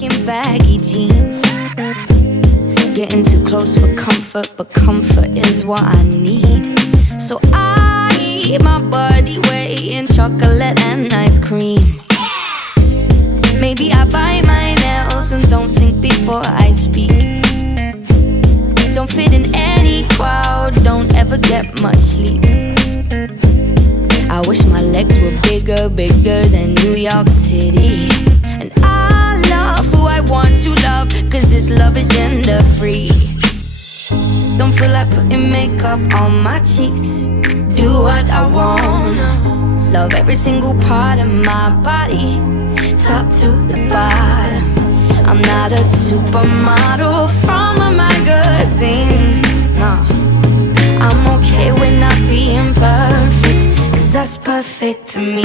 rocking baggy jeans. Getting too close for comfort, but comfort is what I need. So I eat my body weight in chocolate and ice cream. Maybe I bite my nails and don't think before I speak. Don't fit in any crowd, don't ever get much sleep. I wish my legs were bigger, bigger than New York City. And I love who I want to love, cause this love is gender free. Don't feel like putting makeup on my cheeks. Do what I wanna. Love every single part of my body, top to the bottom. I'm not a supermodel from a magazine, no. I'm okay with not being perfect, cause that's perfect to me.